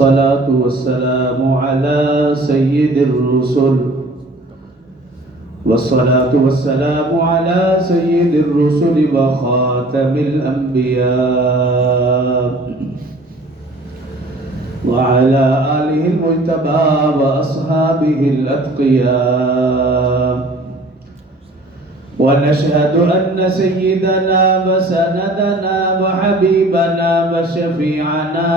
الصلاة والسلام على سيد الرسل والصلاة والسلام على سيد الرسل وخاتم الأنبياء وعلى آله المجتبى وأصحابه الأتقياء ونشهد أن سيدنا وسندنا وحبيبنا وشفيعنا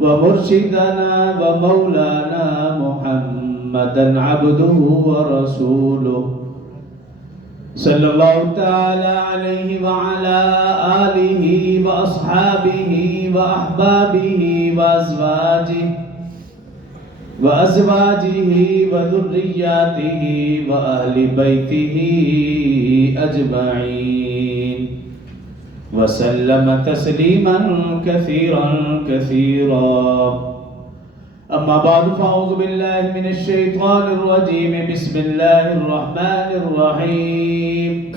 ومرشدنا ومولانا محمدا عبده ورسوله صلى الله تعالى عليه وعلى آله وأصحابه وأحبابه وأزواجه وذرياته وأهل بيته أجمعين وسلم تسليما كثيرا أما بعد فأعوذ بالله من الشيطان الرجيم بسم الله الرحمن الرحيم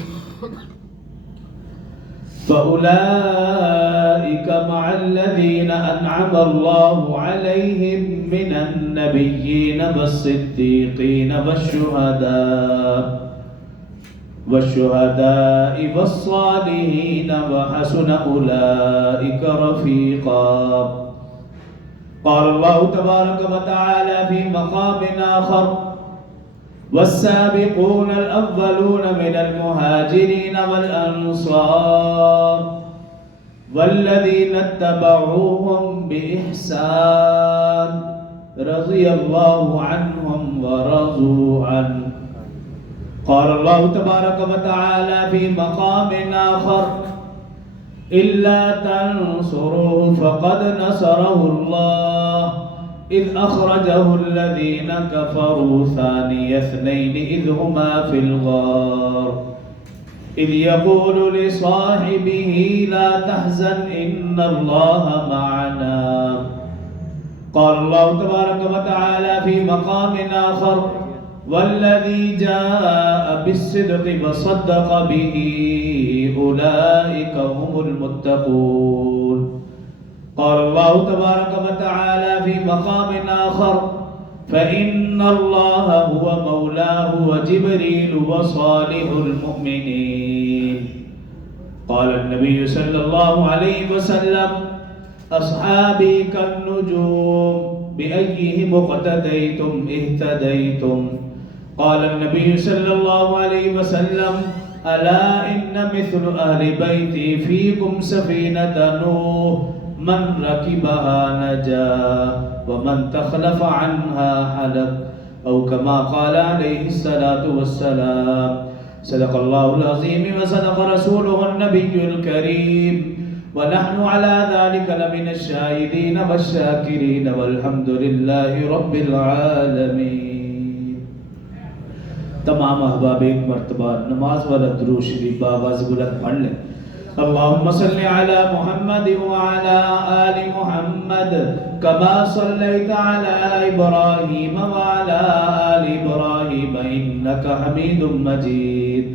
فأولئك مع الذين أنعم الله عليهم من النبيين والصديقين والشهداء والصالحين وحسن أولئك رفيقا. قال الله تبارك وتعالى في مقام آخر والسابقون الأولون من المهاجرين والأنصار والذين اتبعوهم بإحسان رضي الله عنهم ورضوا عنه. قال الله تبارك وتعالى في مقام آخر إلا تنصروه فقد نصره الله إذ أخرجه الذين كفروا ثاني اثنين إذ هما في الغار إذ يقول لصاحبه لا تحزن إن الله معنا. قال الله تبارك وتعالى في مقام آخر والذي جاء بالصدق وصدق به أولئك هم المتقون. قال الله تبارك وتعالى في مقام آخر فإن الله هو مولاه وجبريل وصالح المؤمنين. قال النبي صلى الله عليه وسلم أصحابي كالنجوم بأيهم اقتديتم اهتديتم. قال النبي صلى الله عليه وسلم ألا إن مثل أهل بيتي فيكم سفينة نوح من ركبها نجا ومن تخلف عنها حلق أو كما قال عليه الصلاة والسلام. صدق الله العظيم وصدق رسوله النبي الكريم ونحن على ذلك لمن الشاهدين والشاكرين والحمد لله رب العالمين. تمام احباب ایک مرتبہ نماز والا درود شریف بآواز بلند پڑھ لیں. اللهم صل على محمد وعلى آل محمد كما صليت على إبراهيم وعلى آل إبراهيم إنك حميد مجيد.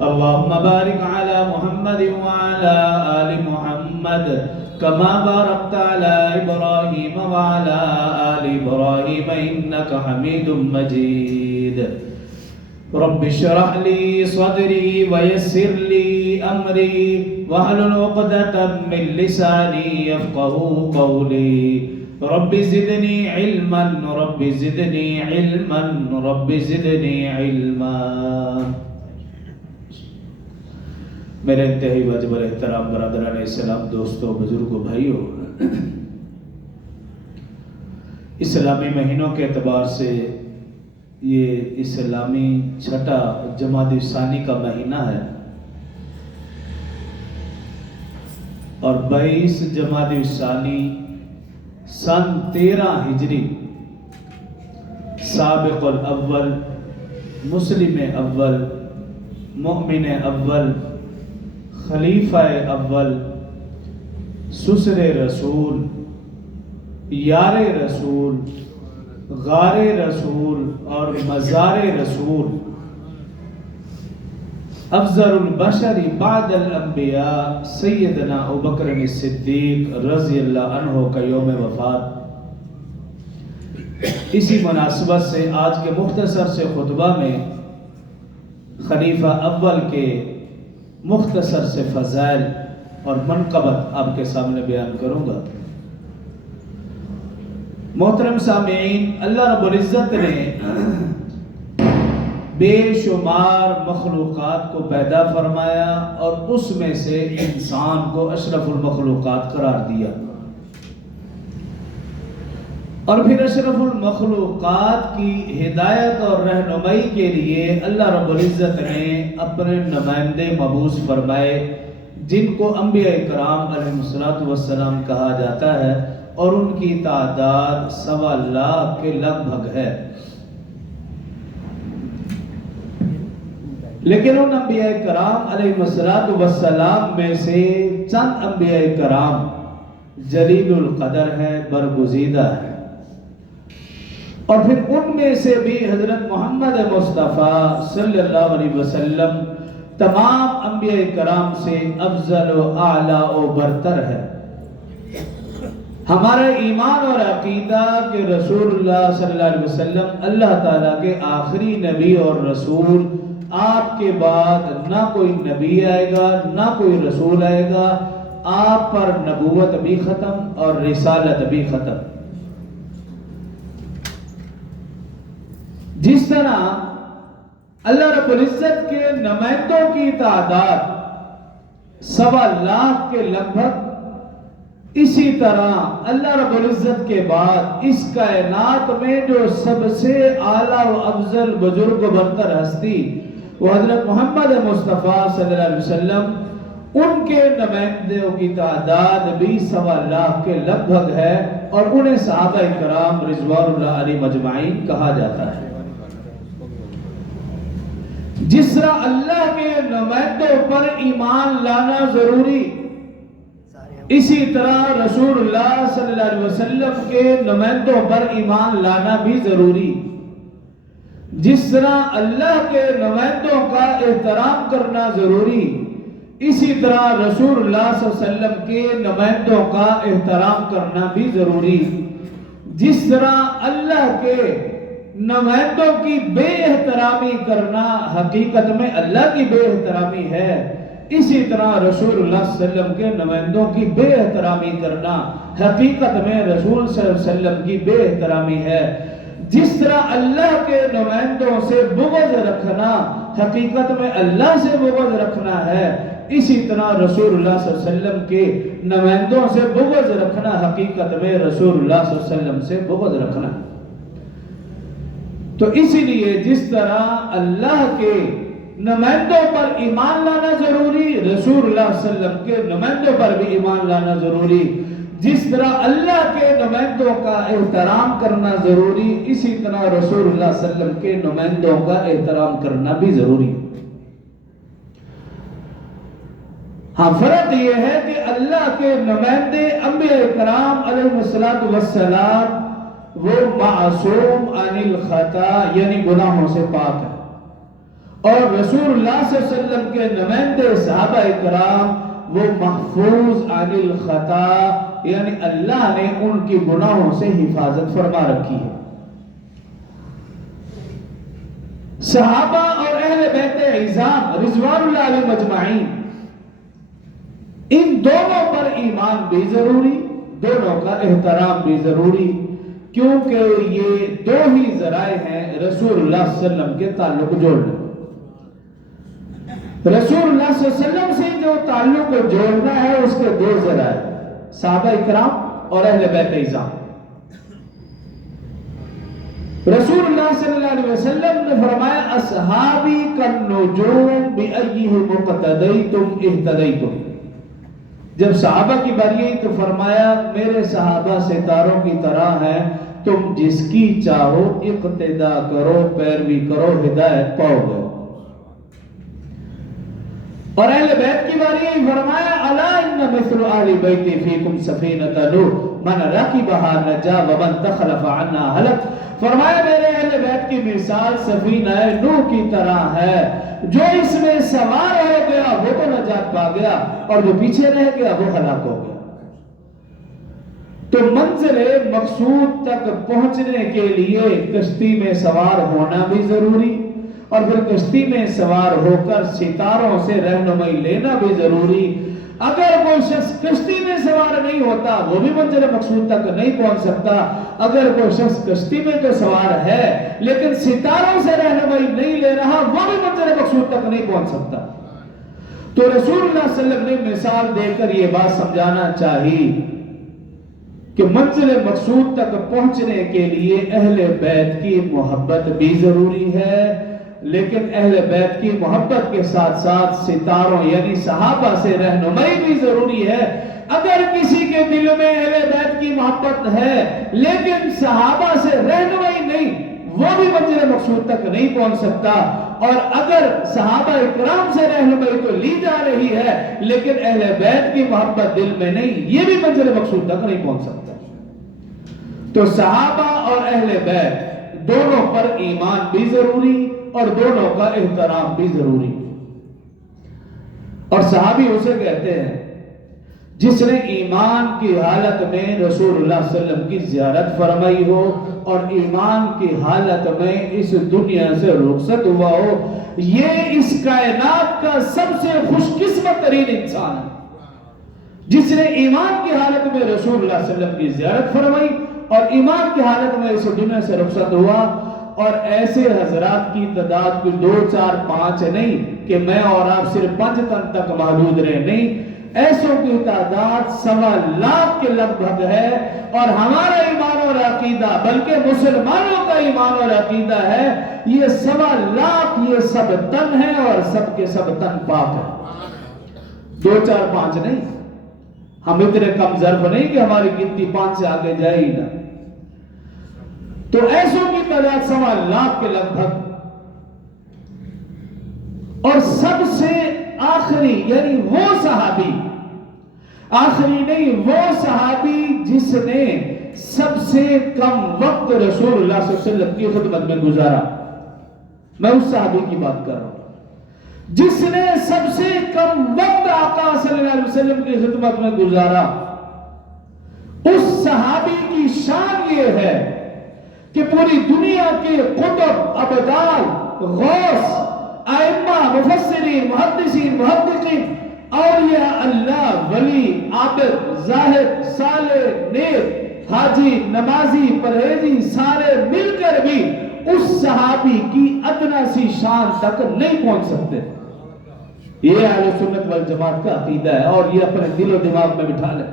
اللهم بارك على محمد وعلى آل محمد كما باركت على إبراهيم وعلى آل إبراهيم إنك حميد مجيد. رب اشرح لي صدري ويسر لي أمري واحلل عقدة من لساني يفقهوا قولي. رب زدني علما رب زدني علما رب زدني علما. میرے انتہائی واجب الاحترام برادران اسلام، دوستوں، بزرگوں، بھائیوں، اسلامی مہینوں کے اعتبار سے یہ اسلامی چھٹا جمادی الثانی کا مہینہ ہے اور 22 جمادی الثانی سن 13 ہجری سابق الاول مسلم اول مؤمن اول خلیفہ اول سسر رسول یار رسول غار رسول اور مزار رسول افضل البشر بعد الانبیاء سیدنا ابوبکر صدیق رضی اللہ عنہ کا یوم وفات۔ اسی مناسبت سے آج کے مختصر سے خطبہ میں خلیفہ اول کے مختصر سے فضائل اور منقبت آپ کے سامنے بیان کروں گا۔ محترم سامعین، اللہ رب العزت نے بے شمار مخلوقات کو پیدا فرمایا اور اس میں سے انسان کو اشرف المخلوقات قرار دیا، اور پھر اشرف المخلوقات کی ہدایت اور رہنمائی کے لیے اللہ رب العزت نے اپنے نمائندے مبعوث فرمائے، جن کو انبیاء کرام علیہ السلام کہا جاتا ہے، اور ان کی تعداد 1.25 لاکھ کے لگ بھگ ہے۔ لیکن ان انبیاء کرام علیہ السلام میں سے چند انبیاء کرام جلیل القدر ہیں، برگزیدہ ہیں، اور پھر ان میں سے بھی حضرت محمد مصطفیٰ صلی اللہ علیہ وسلم تمام انبیاء کرام سے افضل و اعلیٰ و برتر ہے۔ ہمارا ایمان اور عقیدہ کہ رسول اللہ صلی اللہ علیہ وسلم اللہ تعالیٰ کے آخری نبی اور رسول، آپ کے بعد نہ کوئی نبی آئے گا نہ کوئی رسول آئے گا، آپ پر نبوت بھی ختم اور رسالت بھی ختم۔ جس طرح اللہ رب العزت کے نمائندوں کی تعداد 1.25 لاکھ کے لگ بھگ، اسی طرح اللہ رب العزت کے بعد اس کائنات میں جو سب سے اعلیٰ و افضل بزرگ و برتر ہستی وہ حضرت محمد مصطفیٰ صلی اللہ علیہ وسلم، ان کے نمائندوں کی تعداد بھی 1.25 لاکھ کے لگ بھگ ہے، اور انہیں صحابہ کرام رضوان اللہ علیہم اجمعین کہا جاتا ہے۔ جس طرح اللہ کے نمائندوں پر ایمان لانا ضروری، اسی طرح رسول اللہ صلی اللہ علیہ وسلم کے نمائندوں پر ایمان لانا بھی ضروری۔ جس طرح اللہ کے نمائندوں کا احترام کرنا ضروری، اسی طرح رسول اللہ صلی اللہ علیہ وسلم کے نمائندوں کا احترام کرنا بھی ضروری۔ جس طرح اللہ کے نمائندوں کی بے احترامی کرنا حقیقت میں اللہ کی بے احترامی ہے، اسی طرح رسول اللہ صلی اللہ علیہ وسلم کے نمائندوں کی بے احترامی کرنا حقیقت میں رسول صلی اللہ علیہ وسلم کی بے احترامی ہے۔ جس طرح اللہ کے نمائندوں سے بغض رکھنا حقیقت میں اللہ سے بغض رکھنا ہے، اسی طرح رسول اللہ صلی اللہ علیہ وسلم کے نمائندوں سے بغض رکھنا حقیقت میں رسول اللہ صلی اللہ علیہ وسلم سے بغض رکھنا۔ تو اسی لیے جس طرح اللہ کے نمائندوں پر ایمان لانا ضروری، رسول اللہ صلی اللہ علیہ وسلم کے نمائندوں پر بھی ایمان لانا ضروری۔ جس طرح اللہ کے نمائندوں کا احترام کرنا ضروری، اسی طرح رسول اللہ صلی اللہ علیہ وسلم کے نمائندوں کا احترام کرنا بھی ضروری۔ ہاں، فرق یہ ہے کہ اللہ کے نمائندے انبیاء کرام علیہ السلام وہ معصوم عن الخطا یعنی گناہوں سے پاک ہے، اور رسول اللہ صلی اللہ علیہ وسلم کے نمائندے صحابہ کرام وہ محفوظ عن الخطا یعنی اللہ نے ان کی گناہوں سے حفاظت فرما رکھی ہے۔ صحابہ اور اہل بیت عظام رضوان اللہ علیہم اجمعین، ان دونوں پر ایمان بھی ضروری، دونوں کا احترام بھی ضروری، کیونکہ یہ دو ہی ذرائع ہیں رسول اللہ صلی اللہ علیہ وسلم کے تعلق جوڑنے۔ رسول اللہ صلی اللہ علیہ وسلم سے جو تعلق جوڑنا ہے اس کے دو ذرائع، صحابہ اکرام اور اہل بیت عظام۔ رسول اللہ صلی اللہ علیہ وسلم نے فرمایا اصحابی کالنجوم بأیہم اقتدیتم اہتدیتم۔ جب صحابہ کی باری آئی تو فرمایا میرے صحابہ ستاروں کی طرح ہیں، تم جس کی چاہو اقتدا کرو، پیروی کرو، ہدایت پاؤ گے۔ اور اہل بیت کی باری فرمایا الا ان مثل اہل بیت فیکم سفینۃ نوح من رکبها نجا ومن تخلف عنها ہلک. فرمایا میرے اہل بیت کی مثال سفینہ نوح کی طرح ہے، جو اس میں سوار ہو گیا وہ تو نجات پا گیا اور جو پیچھے رہ گیا وہ ہلاک ہو گیا. تو منزل مقصود تک پہنچنے کے لیے کشتی میں سوار ہونا بھی ضروری اور پھر کشتی میں سوار ہو کر ستاروں سے رہنمائی لینا بھی ضروری. اگر کوئی شخص کشتی میں سوار نہیں ہوتا وہ بھی منزل مقصود تک نہیں پہنچ سکتا. اگر کوئی شخص کشتی میں تو سوار ہے لیکن ستاروں سے رہنمائی نہیں لے رہا وہ بھی منزل مقصود تک نہیں پہنچ سکتا. تو رسول اللہ صلی اللہ علیہ وسلم نے مثال دے کر یہ بات سمجھانا چاہیے کہ منزل مقصود تک پہنچنے کے لیے اہل بیت کی محبت بھی ضروری ہے، لیکن اہل بیت کی محبت کے ساتھ ساتھ ستاروں یعنی صحابہ سے رہنمائی بھی ضروری ہے. اگر کسی کے دل میں اہل بیت کی محبت ہے لیکن صحابہ سے رہنمائی نہیں وہ بھی منزل مقصود تک نہیں پہنچ سکتا. اور اگر صحابہ اکرام سے رہنمائی تو لی جا رہی ہے لیکن اہل بیت کی محبت دل میں نہیں یہ بھی منزل مقصود تک نہیں پہنچ سکتا. تو صحابہ اور اہل بیت دونوں پر ایمان بھی ضروری اور دونوں کا احترام بھی ضروری. اور صحابی اسے کہتے ہیں جس نے ایمان کی حالت میں رسول اللہ صلی اللہ علیہ وسلم کی زیارت فرمائی ہو اور ایمان کی حالت میں اس دنیا سے رخصت ہوا ہو، یہ اس کائنات کا سب سے خوش قسمت ترین انسان ہے جس نے ایمان کی حالت میں رسول اللہ صلی اللہ علیہ وسلم کی زیارت فرمائی اور ایمان کی حالت میں اس دنیا سے رخصت ہوا. اور ایسے حضرات کی تعداد کوئی 2 4 5 نہیں کہ میں اور آپ صرف 5 تن تک محدود رہے، نہیں، ایسوں کی تعداد 1.25 لاکھ کے لگ بھگ ہے. اور ہمارا ایمان اور عقیدہ بلکہ مسلمانوں کا ایمان اور عقیدہ ہے یہ 1.25 لاکھ یہ سب تن ہے اور سب کے سب تن پاک ہے. 2 4 5 نہیں، ہم اتنے کم ظرف نہیں کہ ہماری گنتی 5 سے آگے جائے ہی نہ. تو ایسوں کی تعداد 1.25 لاکھ کے لگ بھگ. اور سب سے آخری یعنی وہ صحابی، آخری نہیں وہ صحابی جس نے سب سے کم وقت رسول اللہ صلی اللہ علیہ وسلم کی خدمت میں گزارا، میں اس صحابی کی بات کر رہا ہوں جس نے سب سے کم وقت آقا صلی اللہ علیہ وسلم کی خدمت میں گزارا. اس صحابی کی شان یہ ہے کہ پوری دنیا کے قطب، ابدال، غوث، ائمہ، مفسرین، محدثین، محققین، اولیاء اللہ، ولی، عابد، زاہد، صالح، نیک، حاجی، نمازی، پرہیزی سارے مل کر بھی اس صحابی کی ادنا سی شان تک نہیں پہنچ سکتے. یہ اہل سنت والجماعت کا عقیدہ ہے اور یہ اپنے دل و دماغ میں بٹھا لیں.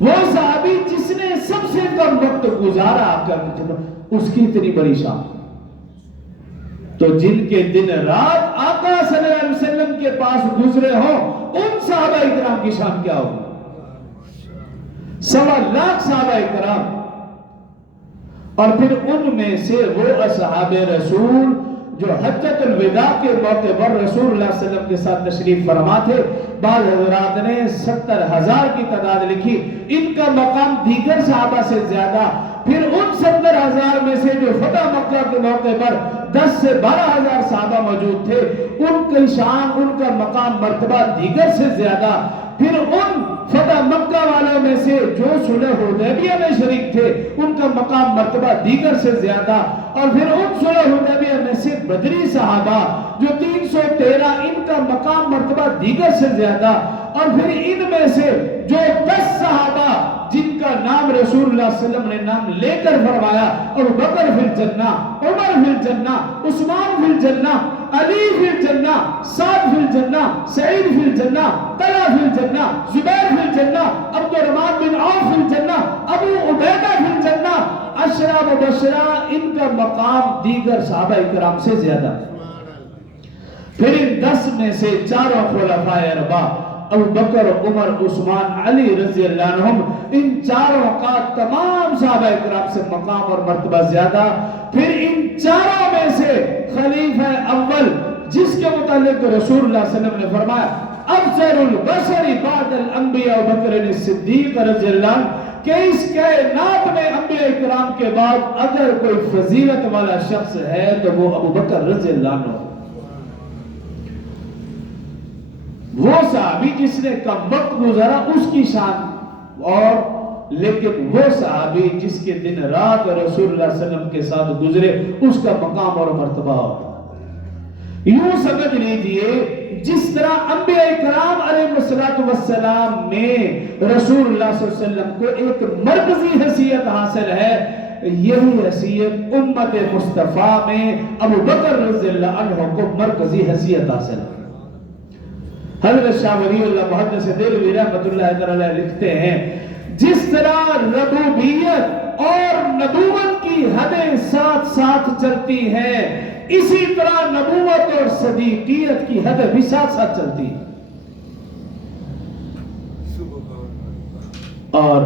وہ صحابی جس نے سب سے کم وقت گزارا آقا کی خدمت، اس کی اتنی بڑی شان. تو جن کے دن رات آقا صلی اللہ علیہ وسلم کے پاس گزرے ہوں ان صحابہ اکرام کی شان کیا ہوگی؟ 1.25 لاکھ صحابہ اکرام. اور پھر ان میں سے وہ اصحاب رسول جو حجۃ الوداع کے موقع پر رسول اللہ صلی اللہ علیہ وسلم کے ساتھ تشریف فرما تھے. بعض حضرات نے 70,000 کی تعداد لکھی، ان کا مقام دیگر صحابہ سے زیادہ. پھر ان 70,000 میں سے جو فتح مکہ کے موقع پر 10 سے 12,000 صحابہ موجود تھے، ان کی شان، ان کا مقام مرتبہ دیگر سے زیادہ. پھر ان فتح مکہ والوں میں سے جو صلح حدیبیہ میں شریک تھے ان کا مقام مرتبہ دیگر سے زیادہ. اور پھر ان صلح حدیبیہ میں سے بدری صحابہ جو 313 ان کا مقام مرتبہ دیگر سے زیادہ. اور پھر ان میں سے جو 10 صحابہ جن کا نام رسول اللہ صلی اللہ علیہ وسلم نے نام لے کر فرمایا، ابو بکر فی الجنہ، عمر فی الجنہ، عثمان فی الجنہ، علی فی الجنہ، سعد فی الجنہ، سعید فی الجنہ، طلحہ فی الجنہ، زبیر فی الجنہ، عبد الرحمن بن عوف فی الجنہ، ابو عبیدہ فی الجنہ. عشرہ مبشرہ ان کا مقام دیگر صحابہ اکرام سے زیادہ. پھر ان 10 میں سے چاروں خلفائے اربعہ ابو بکر، عمر، عثمان، علی رضی اللہ عنہم، ان چاروں کا تمام صحابہ اکرام سے مقام اور مرتبہ زیادہ. پھر ان چاروں میں سے خلیفہ اول جس کے متعلق رسول اللہ صلی اللہ علیہ وسلم نے فرمایا افضل البشر بعد الانبیاء ابوبکر الصدیق رضی اللہ عنہ کہ اس کائنات میں انبیاء اکرام کے بعد اگر کوئی فضیلت والا شخص ہے تو وہ ابوبکر رضی اللہ عنہ، وہ صحابی جس نے کم وقت گزارا اس کی شان، اور لیکن وہ صحابی جس کے دن رات رسول اللہ صلی اللہ علیہ وسلم کے ساتھ گزرے اس کا مقام اور مرتبہ ہو۔ یوں سمجھ لیجئے جس طرح انبیاء اکرام علیہ السلام میں رسول اللہ صلی اللہ علیہ وسلم کو ایک مرکزی حیثیت حاصل ہے، یہی حیثیت امت مصطفیٰ میں ابوبکر رضی اللہ عنہ کو مرکزی حیثیت حاصل ہے۔ حضرت شاہ ولی اللہ محدث دہلوی رحمۃ اللہ تعالی لکھتے ہیں جس طرح ربوبیت اور نبوت کی حدیں ساتھ ساتھ چلتی ہیں، اسی طرح نبوت اور صدیقیت کی حد بھی ساتھ ساتھ چلتی ہے۔ اور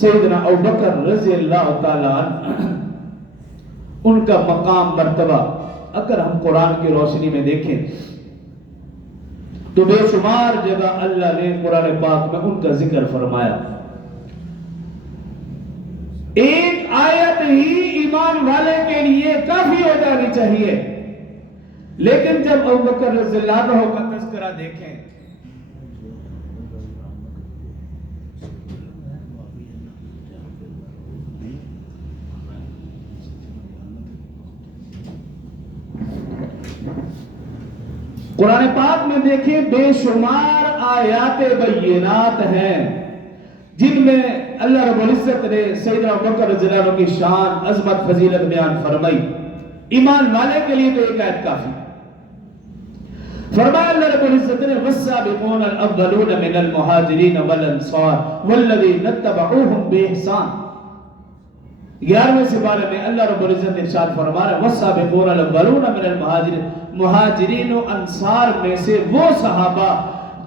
سیدنا ابوبکر رضی اللہ تعالی عنہ ان کا مقام مرتبہ اگر ہم قرآن کی روشنی میں دیکھیں تو بے شمار جگہ اللہ نے قرآن پاک میں ان کا ذکر فرمایا۔ ایک آیت ہی ایمان والے کے لیے کافی ہو جانی چاہیے، لیکن جب ابوبکر رضی اللہ عنہ کا تذکرہ دیکھیں قرآن پاک میں دیکھیں بے شمار آیات بینات ہیں جن میں اللہ رب العزت نے سیدنا ابوبکر رضی اللہ عنہ کی شان، عظمت، فضیلت بیان فرمائی۔ ایمان والے کے لیے تو ایک آیت کافی۔ فرمایا اللہ رب العزت نے والسابقون الاولون من المہاجرین والانصار والذین اتبعوہم بإحسان۔ 11ویں سپارے میں اللہ رب العزت نے ارشاد فرمایا والسابقون الاولون من المہاجرین، مہاجرین و انصار میں سے وہ صحابہ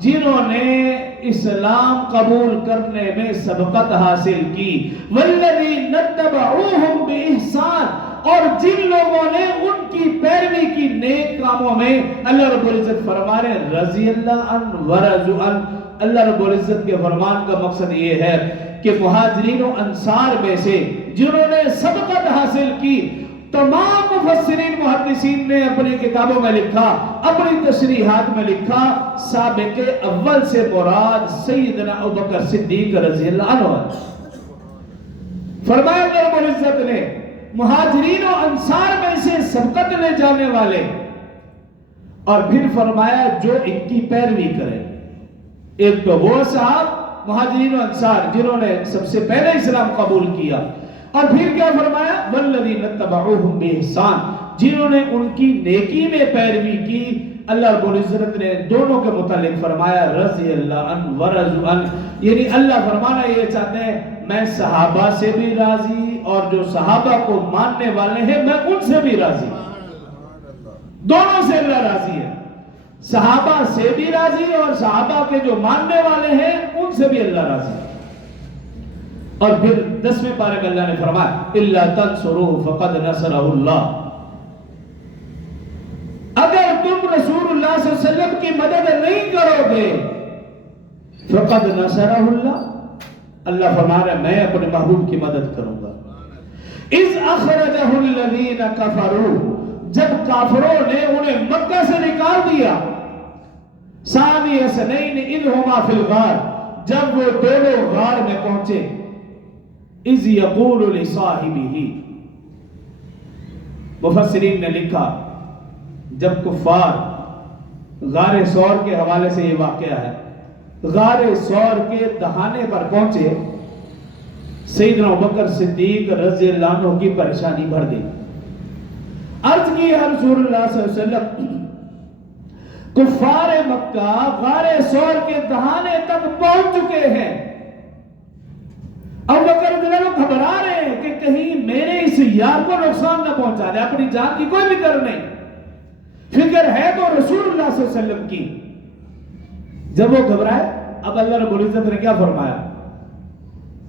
جنہوں نے اسلام قبول کرنے میں سبقت حاصل کی، والذین اتبعوہم بإحسان، اور جن لوگوں نے ان کی پیروی کی نیک کاموں میں، اللہ رب العزت فرما رہے ہیں رضی اللہ عنہ ورضوا عنہ۔ اللہ رب العزت کے فرمان کا مقصد یہ ہے کہ مہاجرین و انصار میں سے جنہوں نے سبقت حاصل کی، تمام مفسرین محدثین نے اپنی کتابوں میں لکھا، اپنی تشریحات میں لکھا، سابق اول سے مراد سیدنا ابوبکر صدیق رضی اللہ عنہ۔ فرمایا اللہ رب العزت نے مہاجرین و انصار میں سے سبقت لے جانے والے، اور پھر فرمایا جو ان کی پیروی کرے۔ ایک تو وہ صاحب مہاجرین و انصار جنہوں نے سب سے پہلے اسلام قبول کیا، اور پھر کیا فرمایا والذین اتبعوہم بإحسان، جنہوں نے ان کی نیکی میں پیروی کی۔ اللہ رب العزت نے دونوں کے متعلق فرمایا رضی اللہ عنہ ورضوا عنہ، یعنی اللہ فرمانا یہ چاہتے ہیں میں صحابہ سے بھی راضی اور جو صحابہ کو ماننے والے ہیں میں ان سے بھی راضی، دونوں سے اللہ راضی ہے، صحابہ سے بھی راضی اور صحابہ کے جو ماننے والے ہیں ان سے بھی اللہ راضی ہے۔ اور پھر 10ویں پارے میں اللہ نے فرمایا الا تنصروه فقد نصرہ اللہ، اگر تم رسول اللہ صلی اللہ علیہ وسلم کی مدد نہیں کرو گے فقد نصرہ اللہ، اللہ فرما رہا ہے میں اپنے محبوب کی مدد کروں گا۔ اذ اخرجہ الذین کفروا، جب کافروں نے انہیں مکہ سے نکال دیا، ثانی اثنین اذ ہما فی الغار، جب وہ دونوں غار میں پہنچے، اذ یقول لصاحبہ، مفسرین نے لکھا جب کفار غار ثور کے حوالے سے یہ واقعہ ہے، غار ثور کے دہانے پر پہنچے، سیدنا ابوبکر صدیق رضی اللہ عنہ کی پریشانی بڑھ گئی۔ عرض کی یا رسول اللہ صلی اللہ علیہ وسلم کفار مکہ غار ثور کے دہانے تک پہنچ چکے ہیں، ابوبکر رضی اللہ عنہ گھبرا رہے ہیں کہ کہیں میرے اس یار کو نقصان نہ پہنچا دے، اپنی جان کی کوئی فکر نہیں، فکر ہے تو رسول اللہ صلی اللہ علیہ وسلم کی۔ جب وہ گھبرائے اب اللہ رب العزت نے کیا فرمایا،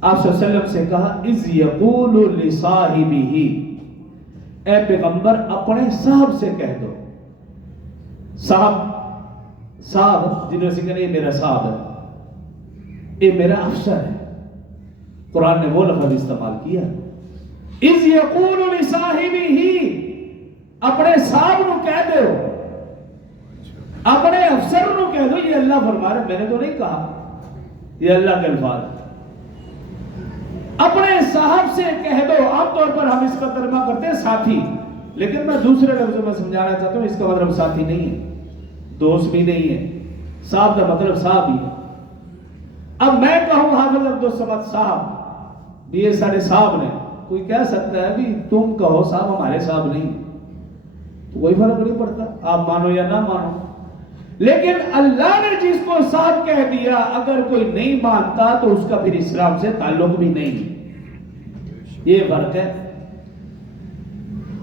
آپ صلی اللہ علیہ وسلم سے کہا اذ یقول لصاحبہ، اے پیغمبر اپنے صاحب سے کہہ دو، صاحب جنہوں سے کہنا یہ میرا صاحب ہے، یہ میرا افسر ہے، قرآن نے وہ لفظ استعمال کیا اِذْ يَقُولُ لِصَاحِبِهِ، اپنے صاحب نو کہہ دو، اپنے افسر نو کہہ دو، یہ اللہ فرما رہا ہے، میں نے تو نہیں کہا، یہ اللہ کے الفاظ، اپنے صاحب سے کہہ دو۔ عام طور پر ہم اس کا ترجمہ کرتے ہیں ساتھی، لیکن میں دوسرے لفظوں میں سمجھانا چاہتا ہوں، اس کا مطلب ساتھی نہیں ہے، دوست بھی نہیں ہے، صاحب کا مطلب صاحب ہی ہے۔ اب میں کہوں حافظ عبدالصمد صاحب، یہ سارے صاحب نے، کوئی کہہ سکتا ہے بھی تم کہو صاحب، ہمارے صاحب نہیں، تو کوئی فرق نہیں پڑتا، آپ مانو یا نہ مانو۔ لیکن اللہ نے جس کو صاحب کہہ دیا، اگر کوئی نہیں مانتا تو اس کا پھر اسلام سے تعلق بھی نہیں، یہ فرق ہے۔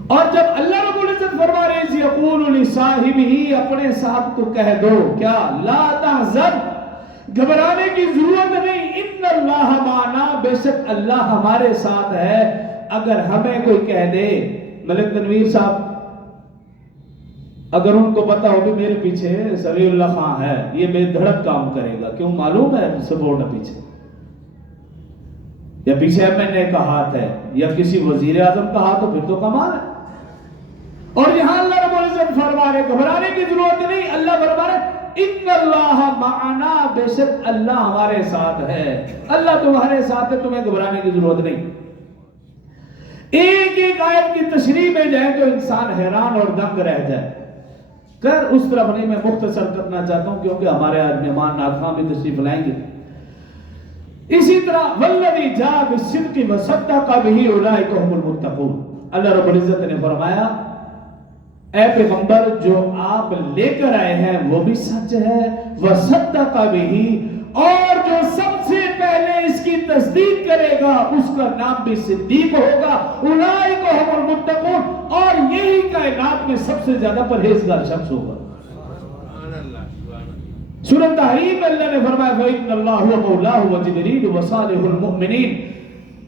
اور جب اللہ رب العزت فرما رہے ہیں یقول لصاحبہ، اپنے صاحب کو کہہ دو کیا، لا تحزن، گھبرانے کی ضرورت نہیں، ان اللہ معنا، بے شک اللہ ہمارے ساتھ ہے۔ اگر ہمیں کوئی کہہ دے، ملک تنویر صاحب اگر ان کو پتا ہو کہ میرے پیچھے سمیع اللہ خان ہے، یہ بے دھڑک کام کرے گا، کیوں معلوم ہے سپورٹ ہے پیچھے، یا پیچھے MNA کا ہاتھ ہے، یا کسی وزیر اعظم کا ہاتھ، تو پھر تو کمال ہے۔ اور یہاں اللہ رب العزت فرما رہے گھبرانے کی ضرورت نہیں، اللہ فرما رہے ان اللہ معنا، بے شک اللہ ہمارے ساتھ ہے، اللہ تمہارے ساتھ ہے، تمہیں گھبرانے کی ضرورت نہیں۔ ایک ایک آیت کی تشریح میں جائے تو انسان حیران اور دنگ رہ جائے، خیر اس طرف نہیں، میں مختصر کرنا چاہتا ہوں کیونکہ ہمارے آج مہمان ناخواں بھی تشریف لائیں گے۔ اسی طرح والذی جاء بالصدق وصدق بہ اولئک هم المتقون، اللہ رب العزت نے فرمایا اے پیغمبر جو آپ لے کر آئے ہیں وہ بھی سچ ہے، وصدق بہ، اور جو سب سے پہلے اس کی تصدیق کرے گا اس کا نام بھی صدیق ہوگا، اولئک هم المتقون، اور یہی کائنات میں سب سے زیادہ پرہیزگار شخص ہوگا۔ سورہ تحریم میں اللہ نے فرمایا فَإِنَّ اللَّهُ وَمَوْلَاهُ وَجِبْرِيلُ وَصَالِحُ الْمُؤْمِنِينَ،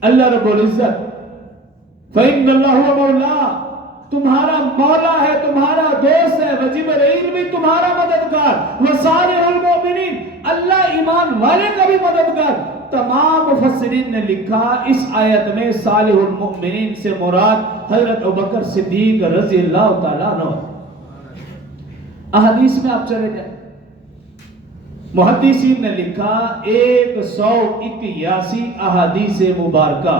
اللہ رب العزت فَإِنَّ اللَّهُ وَمَوْلَاهُ، تمہارا مولا ہے، تمہارا دوست ہے، وجبرائیل بھی تمہارا مددگار، وصالح المؤمنین، اللہ ایمان والے کا بھی مددگار۔ تمام مفسرین نے لکھا اس آیت میں صالح المؤمنین سے مراد حضرت ابوبکر صدیق رضی اللہ تعالیٰ عنہ۔ احادیث میں آپ چلے جائیں، محدثین نے لکھا 181 احادیث مبارکہ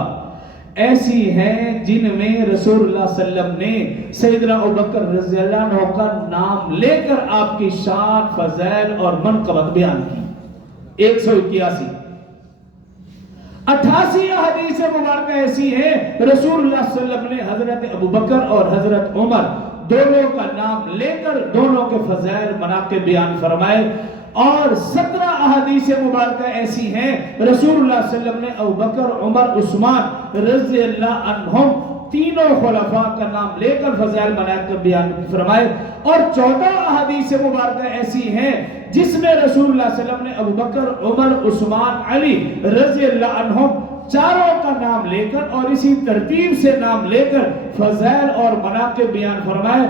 ایسی ہیں جن میں رسول اللہ صلی اللہ علیہ وسلم نے سیدنا ابوبکر رضی اللہ عنہ کا نام لے کر آپ کی شان، فضائل اور منقبت بیان کی۔ 181 88 احادیث مبارکہ ایسی ہیں رسول اللہ صلی اللہ علیہ وسلم نے حضرت ابوبکر اور حضرت عمر دونوں کا نام لے کر دونوں کے فضائل، مناقب بیان فرمائے، اور 17 احادیث مبارکہ ایسی ہیں رسول اللہ صلی اللہ علیہ وسلم نے ابوبکر، عمر، عثمان رضی اللہ عنہم تینوں خلفاء کا نام لے کر فضائل، مناقب بیان فرمائے، اور 14 احادیث مبارکہ ایسی ہیں جس میں رسول اللہ صلی اللہ علیہ وسلم نے ابوبکر، عمر، عثمان، علی رضی اللہ عنہم چاروں کا نام لے کر اور اسی ترتیب سے نام لے کر فضائل اور مناقب بیان فرمائے،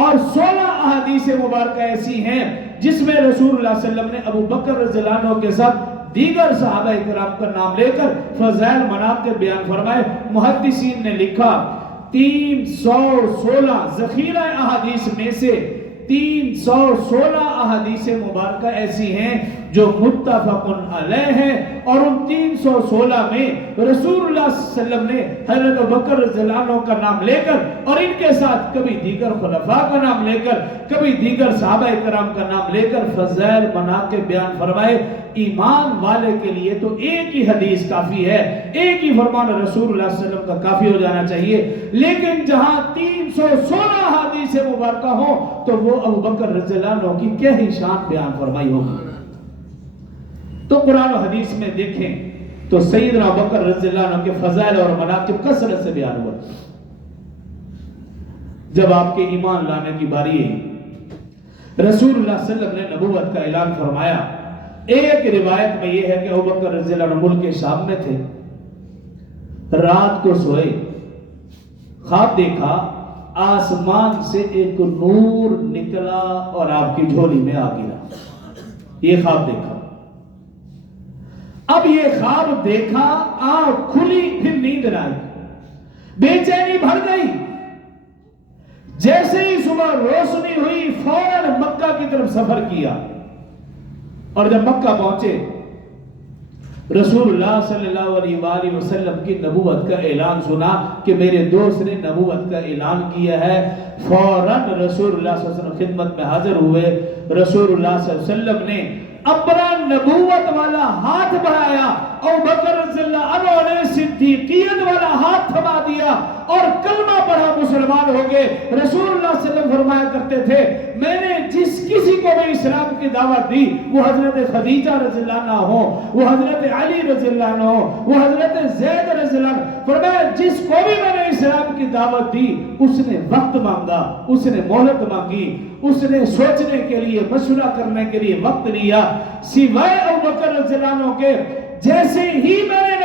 اور 16 احادیث مبارکہ ایسی ہیں جس میں رسول اللہ صلی اللہ علیہ وسلم نے ابوبکر رضی اللہ عنہ کے ساتھ دیگر صحابہ کرام کا نام لے کر فضائل، مناقب بیان فرمائے۔ محدثین نے لکھا 316 ذخیرہ احادیث میں سے 316 احادیث مبارکہ ایسی ہیں جو متفق علیہ ہیں، اور ان 316 میں رسول اللہ صلی اللہ علیہ وسلم نے حضرت ابوبکر رضی اللہ عنہ کا نام لے کر اور ان کے ساتھ کبھی دیگر خلفاء کا نام لے کر، کبھی دیگر صحابہ کرام کا نام لے کر فضائل، مناقب بیان فرمائے۔ ایمان والے کے لیے تو ایک ہی حدیث کافی ہے، ایک ہی فرمان رسول اللہ صلی اللہ علیہ وسلم کا کافی ہو جانا چاہیے، لیکن جہاں 316 حدیث مبارکہ ہوں تو وہ ابوبکر رضی اللہ عنہ کی کیا ہی شان بیان فرمائی ہوگی۔ تو قرآن و حدیث میں دیکھیں تو سیدنا ابوبکر رضی اللہ عنہ کے فضائل اور مناقب کثرت سے بیان ہوا۔ جب آپ کے ایمان لانے کی باری ہے، رسول اللہ صلی اللہ علیہ وسلم نے نبوت کا اعلان فرمایا۔ ایک روایت میں یہ ہے کہ ابوبکر رضی اللہ عنہ ملک شام میں تھے، رات کو سوئے، خواب دیکھا آسمان سے ایک نور نکلا اور آپ کی جھولی میں آ گرا. یہ خواب دیکھا. اب یہ خواب دیکھا, آنکھ کھلی, پھر نیند نہ آئی, بے چینی بھر گئی. جیسے ہی صبح روشنی ہوئی فوراً مکہ کی طرف سفر کیا, اور جب مکہ پہنچے رسول اللہ صلی اللہ علیہ وآلہ وسلم کی نبوت کا اعلان سنا کہ میرے دوست نے نبوت کا اعلان کیا ہے. فوراً رسول اللہ صلی اللہ علیہ وسلم خدمت میں حاضر ہوئے. رسول اللہ صلی اللہ علیہ وسلم نے اپنا نبوت والا ہاتھ بڑھایا, ابوبکر رضی اللہ عنہ نے صدیقیت والا ہاتھ تھما دیا اور کلمہ پڑھا, مسلمان ہو گئے. رسول اللہ صلی اللہ علیہ وسلم فرمایا کرتے تھے میں نے جس کسی کو بھی اسلام کی دعوت دی, وہ حضرت خدیجہ رضی اللہ عنہ ہو, وہ حضرت علی رضی اللہ عنہ ہو, وہ حضرت زید رضی اللہ عنہ, فرمایا جس کو بھی میں نے اسلام کی دعوت دی اس نے وقت مانگا, اس نے مہلت مانگی, اس نے سوچنے کے لیے, مشورہ کرنے کے لیے وقت لیا, سوائے ابوبکر رضی اللہ عنہ کے. جیسے ہی میں نے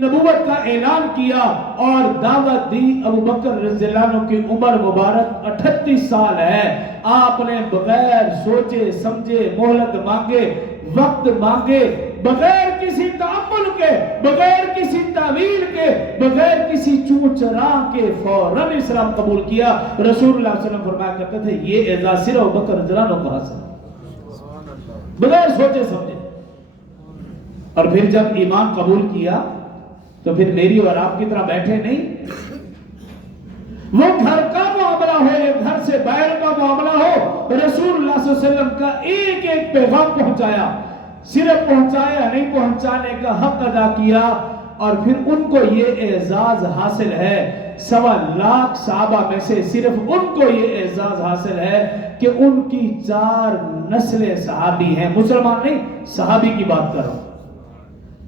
نبوت کا اعلان کیا اور دعوت دی, ابوبکر رضی اللہ عنہ کی عمر مبارک 38 سال ہے. آپ نے بغیر سوچے سمجھے, مہلت مانگے, وقت مانگے, بغیر کسی تأمل کے, بغیر کسی تعویل کے, بغیر کسی چون چرا کے فوراً اسلام قبول کیا. رسول اللہ صلی اللہ علیہ وسلم فرمایا کرتے تھے یہ اعزاز صرف ابوبکر رضی اللہ عنہ کو حاصل ہے, بغیر سوچے سمجھے. اور پھر جب ایمان قبول کیا تو پھر میری اور آپ کی طرح بیٹھے نہیں, وہ گھر کا معاملہ ہو یا گھر سے باہر کا معاملہ ہو, رسول اللہ صلی اللہ علیہ وسلم کا ایک ایک پیغام پہنچایا. صرف پہنچایا نہیں, پہنچانے کا حق ادا کیا. اور پھر ان کو یہ اعزاز حاصل ہے, 1.25 لاکھ صحابہ میں سے صرف ان کو یہ اعزاز حاصل ہے کہ ان کی 4 نسلیں صحابی ہیں. مسلمان نہیں, صحابی کی بات کر رہا ہوں,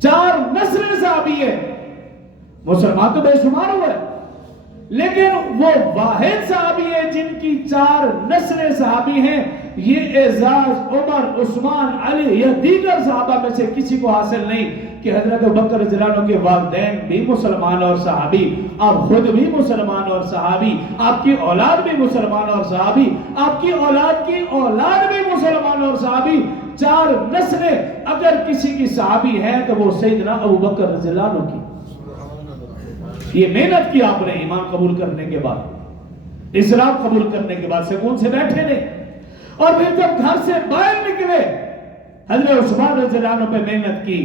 4 نسلیں صحابی ہیں. مسلمان تو بے شمار ہوئے, لیکن وہ واحد صحابی ہیں جن کی 4 نسلیں صحابی ہیں. یہ اعزاز عمر, عثمان, علی یا دیگر صحابہ میں سے کسی کو حاصل نہیں کہ حضرت ابوبکر رضی اللہ عنہ کے والدین بھی مسلمان اور صحابی, آپ خود بھی مسلمان اور صحابی, آپ کی اولاد بھی مسلمان اور صحابی, آپ کی اولاد کی اولاد بھی مسلمان اور صحابی. 4 نسلیں اگر کسی کی صحابی ہے تو وہ سیدنا ابوبکر رضی اللہ عنہ کی. یہ محنت کی آپ نے ایمان قبول کرنے کے بعد, اسلام قبول کرنے کے بعد سکون سے بیٹھے نہیں. اور پھر جب گھر سے باہر نکلے, حضرت عثمان رضی اللہ عنہ پہ محنت کی,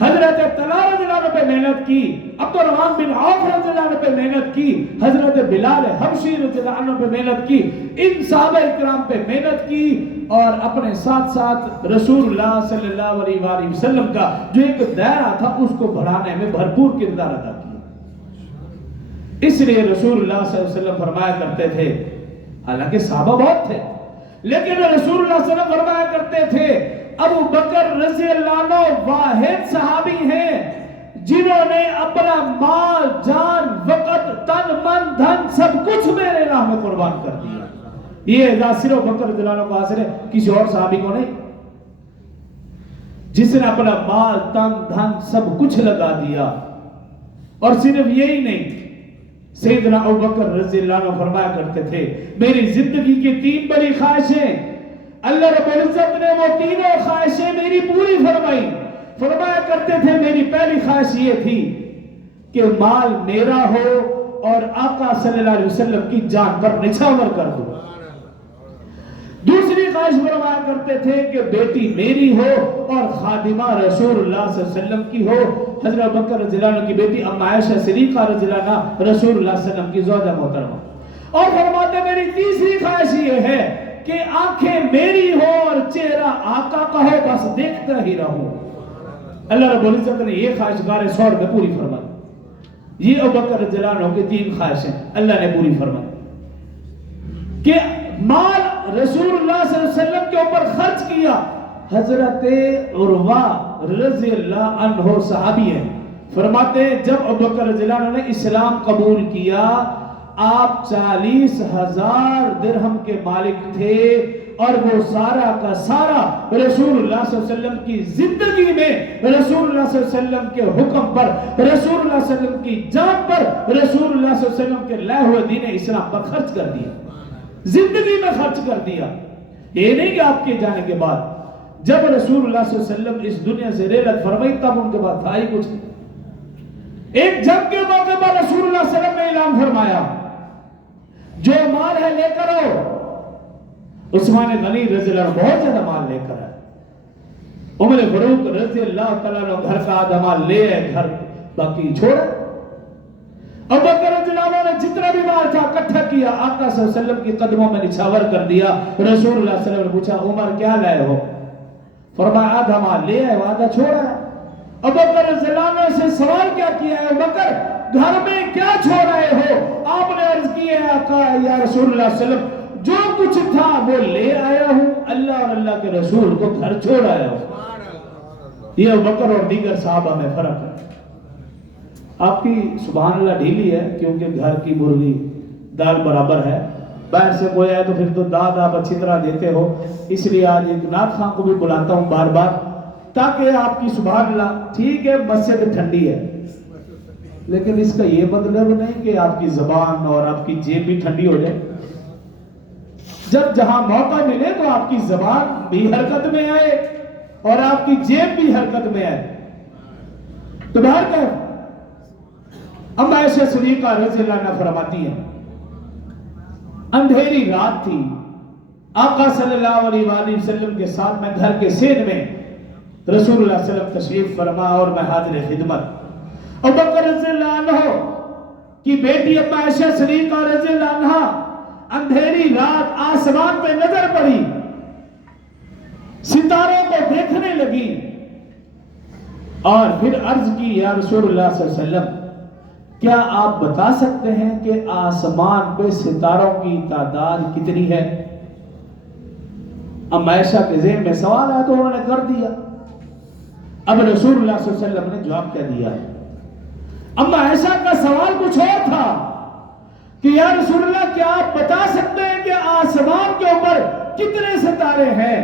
حضرت طلحہ رضی اللہ عنہ پہ محنت کی, عبد الرحمن بن عوف رضی اللہ عنہ پہ محنت کی, حضرت بلال حبشی رضی اللہ عنہ پہ محنت کی, ان صحابہ اکرام پہ محنت کی, اور اپنے ساتھ ساتھ رسول اللہ صلی اللہ علیہ وآلہ وسلم کا جو ایک دائرہ تھا اس کو بڑھانے میں بھرپور کردار ادا کیا. اس لیے رسول اللہ صلی اللہ علیہ وسلم فرمایا کرتے تھے, حالانکہ صحابہ بہت تھے, لیکن رسول اللہ صلی اللہ علیہ وسلم فرمایا کرتے تھے ابو بکر رضی اللہ عنہ واحد صحابی ہیں جنہوں نے اپنا مال, جان, وقت, تن, من, دھن سب کچھ میرے راہ میں قربان کر دیا. یہ اعزاز صرف ابو بکر رضی اللہ عنہ کو حاصل ہے, کسی اور صحابی کو نہیں. جس نے اپنا مال, تن, دھن سب کچھ لگا دیا. اور صرف یہی نہیں, سیدنا ابوبکر رضی اللہ عنہ فرمایا کرتے تھے میری زندگی کی 3 بڑی خواہشیں, اللہ رب العزت نے وہ تینوں خواہشیں میری پوری فرمائی. فرمایا کرتے تھے میری پہلی خواہش یہ تھی کہ مال میرا ہو اور آقا صلی اللہ علیہ وسلم کی جان پر نچھاور کر دوں. دوسری خواہش فرمایا کرتے تھے کہ بیٹی میری ہو اور خادمہ رسول اللہ صلی اللہ علیہ وسلم کی ہو. حضرت ابوبکر رضی اللہ عنہ کی بیٹی ام عائشہ صدیقہ رضی اللہ عنہ رسول اللہ صلی اللہ علیہ وسلم کی زوجہ محترمہ. اور فرماتے میری تیسری خواہش یہ ہے کہ آنکھیں میری ہو اور چہرہ آقا کا ہو, بس دیکھتا ہی رہوں. اللہ رب العزت نے یہ خواہش گار سور میں پوری فرمائی. یہ ابوبکر رضی اللہ عنہ کی 3 خواہشیں اللہ نے پوری فرمائی کہ مال رسول اللہ صلی اللہ علیہ وسلم کے اوپر خرچ کیا. حضرت عروہ رضی اللہ عنہ صحابی ہیں, فرماتے ہیں جب ابوبکر رضی اللہ عنہ نے اسلام قبول کیا آپ 40,000 درہم کے مالک تھے اور وہ سارا کا سارا رسول اللہ صلی اللہ علیہ وسلم کی زندگی میں رسول اللہ صلی اللہ علیہ وسلم کے حکم پر، رسول اللہ صلی اللہ علیہ وسلم کی جان پر، رسول اللہ صلی اللہ علیہ وسلم کے لائے ہوئے دین اسلام پر خرچ کر دیا، زندگی میں خرچ کر دیا۔ یہ نہیں کہ آپ کے جانے کے بعد جب رسول اللہ صلی اللہ علیہ وسلم اس دنیا سے رحلت فرمائی تب ان کے بعد تھا ہی کچھ نہیں۔ ایک جنگ کے موقع پر رسول اللہ صلی اللہ علیہ وسلم نے اعلان فرمایا جو مال ہے لے کر آؤ۔ عثمان غنی رضی اللہ عنہ بہت زیادہ مال لے کر آئے، عمر فاروق رضی اللہ تعالیٰ عنہ گھر کا آدھا مال لے آئے، گھر باقی چھوڑا۔ ابو بکر رضی اللہ عنہ نے جتنا بھی مال تھا اکٹھا کیا، آقا صلی اللہ علیہ وسلم کی قدموں میں نچھاور کر دیا۔ رسول اللہ صلی اللہ علیہ وسلم نے پوچھا عمر کیا لائے ہو؟ فرمایا آدھا مال لے آئے، آدھا چھوڑا ہے۔ ابو بکر رضی اللہ عنہ سے سوال کیا کیا ہے؟ ابو بکر گھر میں کیا چھوڑ رہے ہو؟ آپ نے عرض کی ہے آقا یا رسول اللہ صلی اللہ علیہ وسلم جو کچھ تھا وہ لے آیا ہوں، اللہ اور اللہ کے رسول کو گھر چھوڑ آیا ہوں۔ یہ ابو بکر اور دیگر صحابہ میں فرق ہے۔ آپ کی سبحان اللہ ڈھیلی ہے کیونکہ گھر کی مرغی دال برابر ہے، باہر سے کوئی آئے تو پھر تو داد آپ اچھی طرح دیتے ہو، اس لیے آج ایک نعت خان کو بھی بلاتا ہوں بار بار تاکہ آپ کی سبحان اللہ ٹھیک ہے مسجد ٹھنڈی ہے لیکن اس کا یہ مطلب نہیں کہ آپ کی زبان اور آپ کی جیب بھی ٹھنڈی ہو جائے۔ جب جہاں موقع ملے تو آپ کی زبان بھی حرکت میں آئے اور آپ کی جیب بھی حرکت میں آئے۔ تو باہر کیا اما عائشہ صدیقہ رضی اللہ عنہ فرماتی ہیں اندھیری رات تھی، آقا صلی اللہ علیہ وآلہ وسلم کے ساتھ میں گھر کے سین میں رسول اللہ صلی اللہ علیہ وسلم تشریف فرما اور میں حاضر خدمت۔ ابو بکر رضی اللہ عنہ کی بیٹی اما عائشہ صدیقہ رضی اللہ عنہ اندھیری رات آسمان پہ نظر پڑی، ستاروں کو دیکھنے لگی اور پھر عرض کی یا رسول اللہ صلی اللہ علیہ وسلم کیا آپ بتا سکتے ہیں کہ آسمان پہ ستاروں کی تعداد کتنی ہے؟ اما عائشہ کے ذہن میں سوال ہے تو انہوں نے کر دیا۔ اب رسول اللہ صلی اللہ علیہ وسلم نے جواب کیا دیا؟ اما عائشہ کا سوال کچھ اور تھا کہ یا رسول اللہ کیا آپ بتا سکتے ہیں کہ آسمان کے اوپر کتنے ستارے ہیں؟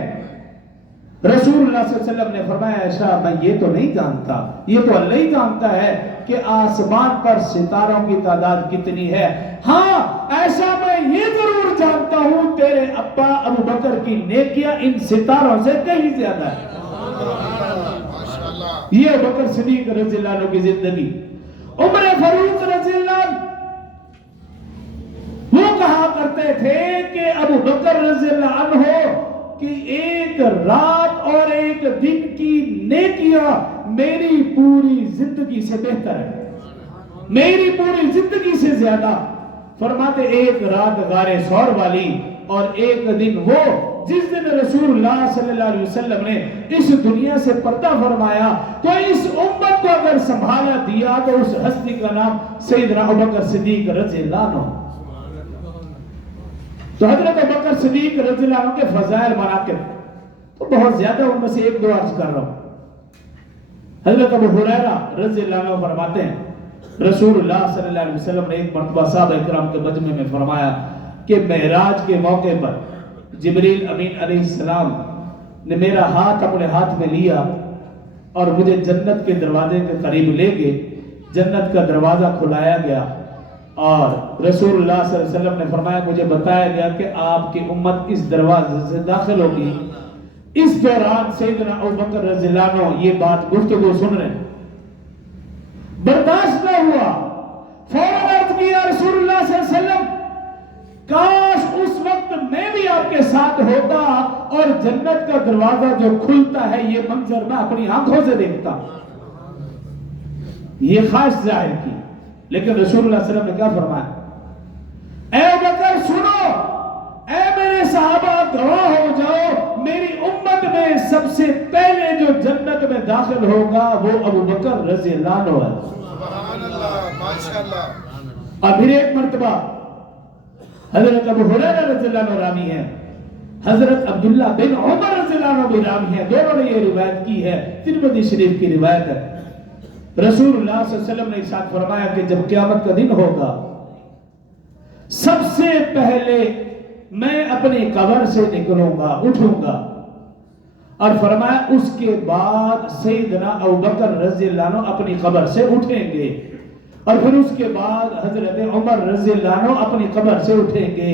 رسول اللہ صلی اللہ علیہ وسلم نے فرمایا عائشہ میں یہ تو نہیں جانتا، یہ تو اللہ ہی جانتا ہے کہ آسمان پر ستاروں کی تعداد کتنی ہے۔ ہاں ایسا میں یہ ضرور جانتا ہوں تیرے ابا ابو بکر کی نیکیاں ان ستاروں سے کہیں زیادہ ہے۔ یہ ابو بکر صدیق رضی اللہ عنہ کی زندگی۔ عمر فاروق رضی اللہ عنہ وہ کہا کرتے تھے کہ ابو بکر رضی اللہ عنہ کہ ایک رات اور ایک دن کی نیکیاں میری پوری زندگی سے بہتر ہے، میری پوری زندگی سے زیادہ۔ فرماتے ایک رات غار ثور والی اور ایک دن وہ جس دن رسول اللہ صلی اللہ علیہ وسلم نے اس دنیا سے پردہ فرمایا۔ تو اس امت کو اگر سنبھالا دیا تو اس ہستی کا نام سیدنا ابوبکر صدیق رضی اللہ عنہ۔ تو حضرت ابوبکر صدیق رضی اللہ عنہ کے فضائل مناقب تو بہت زیادہ ان میں سے ایک دو عرض کر رہا ہوں۔ حضرت ابو ہریرہ رضی اللہ عنہ فرماتے ہیں رسول اللہ صلی اللہ علیہ وسلم نے ایک مرتبہ صحابہ اکرام کے مجمع میں فرمایا کہ معراج کے موقع پر جبریل امین علیہ السلام نے میرا ہاتھ اپنے ہاتھ میں لیا اور مجھے جنت کے دروازے کے قریب لے گئے، جنت کا دروازہ کھلایا گیا اور رسول اللہ صلی اللہ علیہ وسلم نے فرمایا مجھے بتایا گیا کہ آپ کی امت اس دروازے سے داخل ہوگی۔ اس دوران سیدنا ابوبکر رضی اللہ عنہ یہ بات گفتگو سن رہے ہیں، برداشت نہ ہوا، فوراً عرض کیا رسول اللہ صلی اللہ علیہ وسلم کاش اس وقت میں بھی آپ کے ساتھ ہوتا اور جنت کا دروازہ جو کھلتا ہے یہ منظر میں اپنی آنکھوں سے دیکھتا۔ یہ خواہش ظاہر کی، لیکن رسول اللہ صلی اللہ علیہ وسلم نے کیا فرمایا؟ اے ابوبکر سنو، اے میرے صحابہ گواہ ہو جاؤ، میری امت میں سب سے پہلے جو جنت میں داخل ہوگا وہ ابوبکر رضی اللہ عنہ ہے۔ سبحان اللہ، ماشاءاللہ۔ اور پھر ایک مرتبہ حضرت ابو ہریرہ رضی اللہ عنہ راوی ہیں، حضرت عبداللہ بن عمر رضی اللہ عنہ بھی راوی ہیں، دونوں نے یہ روایت کی ہے، ترمذی شریف کی روایت ہے۔ رسول اللہ صلی اللہ علیہ وسلم نے ارشاد فرمایا کہ جب قیامت کا دن ہوگا سب سے پہلے میں اپنی قبر سے نکلوں گا، اٹھوں گا. اور فرمایا اس کے بعد سیدنا ابوبکر رضی اللہ عنہ اپنی قبر سے اٹھیں گے، اور پھر اس کے بعد حضرت عمر رضی اللہ عنہ اپنی قبر سے اٹھیں گے.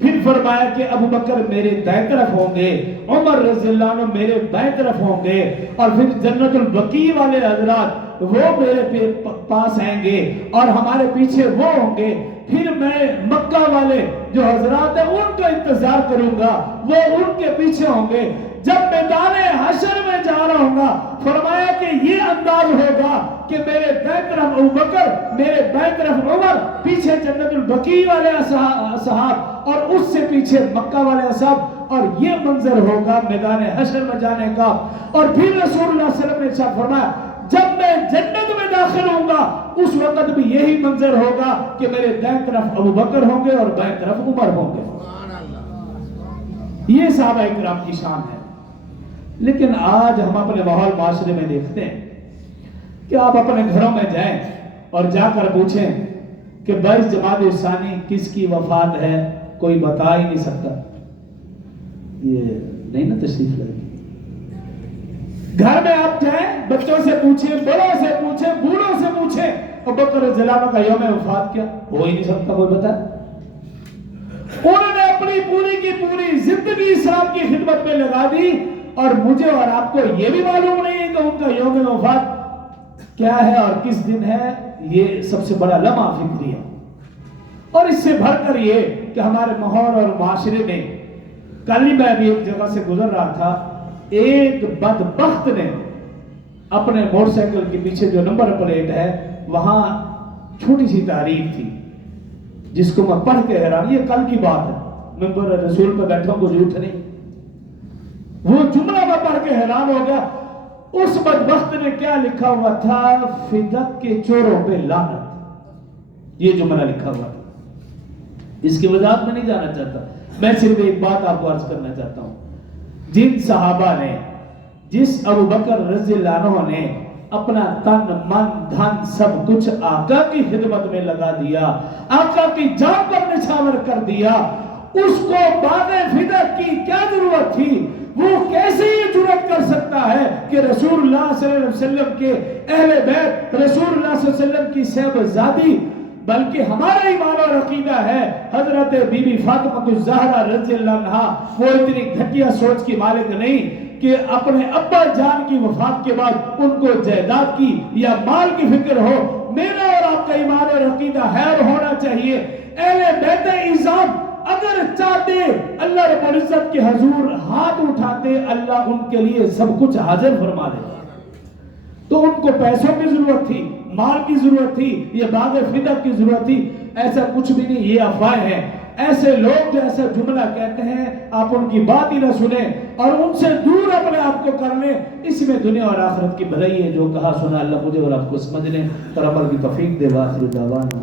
پھر فرمایا کہ ابوبکر میرے دائیں طرف ہوں گے، عمر رضی اللہ عنہ میرے بائیں طرف ہوں گے، اور پھر جنت البقیع والے حضرات وہ میرے پاس آئیں گے اور ہمارے پیچھے وہ ہوں گے. پھر میں مکہ والے جو حضرات ہیں ان کا انتظار کروں گا، وہ ان کے پیچھے ہوں گے. جب میدان حشر میں جا رہا ہوں گا، فرمایا کہ یہ انداز ہوگا کہ میرے دائیں طرف ابوبکر، میرے بائیں طرف عمر، پیچھے جنت البقیع والے اصحاب اور اس سے پیچھے مکہ والے اصحاب. اور یہ منظر ہوگا میدان حشر میں جانے کا. اور پھر رسول اللہ صلی اللہ علیہ وسلم نے فرمایا جب میں جنت میں داخل ہوں گا اس وقت بھی یہی منظر ہوگا کہ میرے دائیں طرف ابوبکر ہوں گے اور بائیں طرف عمر ہوں گے. یہ صحابہ کرام کی شان ہے. لیکن آج ہم اپنے ماحول معاشرے میں دیکھتے ہیں کہ آپ اپنے گھروں میں جائیں اور جا کر پوچھیں کہ 22 جمادی الثانی کس کی وفات ہے، کوئی بتا ہی نہیں سکتا. یہ نہیں نا تشریف لائے. گھر میں آپ جائیں، بچوں سے پوچھیں، بڑوں سے پوچھیں، بوڑھوں سے پوچھیں ابوبکر رضی اللہ عنہ کا یوم وفات کیا، ہو ہی نہیں سکتا کوئی بتا. انہوں نے اپنی پوری کی پوری زندگی اسلام کی خدمت میں لگا دی، اور مجھے اور آپ کو یہ بھی معلوم نہیں ہے کہ ان کا یوم وفات کیا ہے اور کس دن ہے. یہ سب سے بڑا لمحہ فکری ہے. اور اس سے بڑھ کر یہ کہ ہمارے ماحول اور معاشرے میں، کل ہی میں ابھی ایک جگہ سے گزر رہا تھا، ایک بدبخت نے اپنے موٹر سائیکل کے پیچھے جو نمبر پلیٹ ہے وہاں چھوٹی سی تعریف تھی جس کو میں پڑھ کے حیران، یہ کل کی بات ہے، ممبر رسول پہ بیٹھا کو جھوٹ نہیں، وہ جملہ میں پڑھ کے حیران ہو گیا. اس بدبخت نے کیا لکھا ہوا تھا؟ فدق کے چوروں پہ لعنت. یہ جملہ لکھا ہوا تھا. اس کی وضاحت میں نہیں جانا چاہتا، میں صرف ایک بات آپ کو عرض کرنا چاہتا ہوں. جن صحابہ نے، جس ابوبکر رضی اللہ عنہ نے اپنا تن من دھن سب کچھ آقا کی خدمت میں لگا دیا، آقا کی جان پر نچھاور کر دیا، اس کو باغ فدق کی کیا ضرورت تھی؟ وہ کیسے یہ جرأت کر سکتا ہے کہ رسول اللہ صلی اللہ علیہ وسلم کے اہل بیت، رسول اللہ صلی اللہ علیہ وسلم کی صحابزادی، بلکہ ہمارا ایمان اور عقیدہ ہے حضرت بی بی فاطمہ الزہرا رضی اللہ عنہا وہ اتنی گھٹیا سوچ کی مالک نہیں کہ اپنے ابا جان کی وفات کے بعد ان کو جائیداد کی یا مال کی فکر ہو. میرا اور آپ کا ایمان اور عقیدہ ہے اور ہونا چاہیے اہل بیت اعظام اگر چاہتے اللہ رب العزت کے حضور ہاتھ اٹھاتے، اللہ ان کے لیے سب کچھ حاضر فرما دے. تو ان کو پیسوں کی ضرورت تھی، مال کی ضرورت تھی، یہ باغ فدق کی ضرورت تھی؟ ایسا کچھ بھی نہیں. یہ افواہیں ہیں. ایسے لوگ جو ایسا جملہ کہتے ہیں آپ ان کی بات ہی نہ سنیں اور ان سے دور اپنے آپ کو کر لیں. اس میں دنیا اور آخرت کی بھلائی ہے. جو کہا سنا اللہ مجھے اور آپ کو سمجھنے اور عمل کی توفیق دے. واخر دعوانا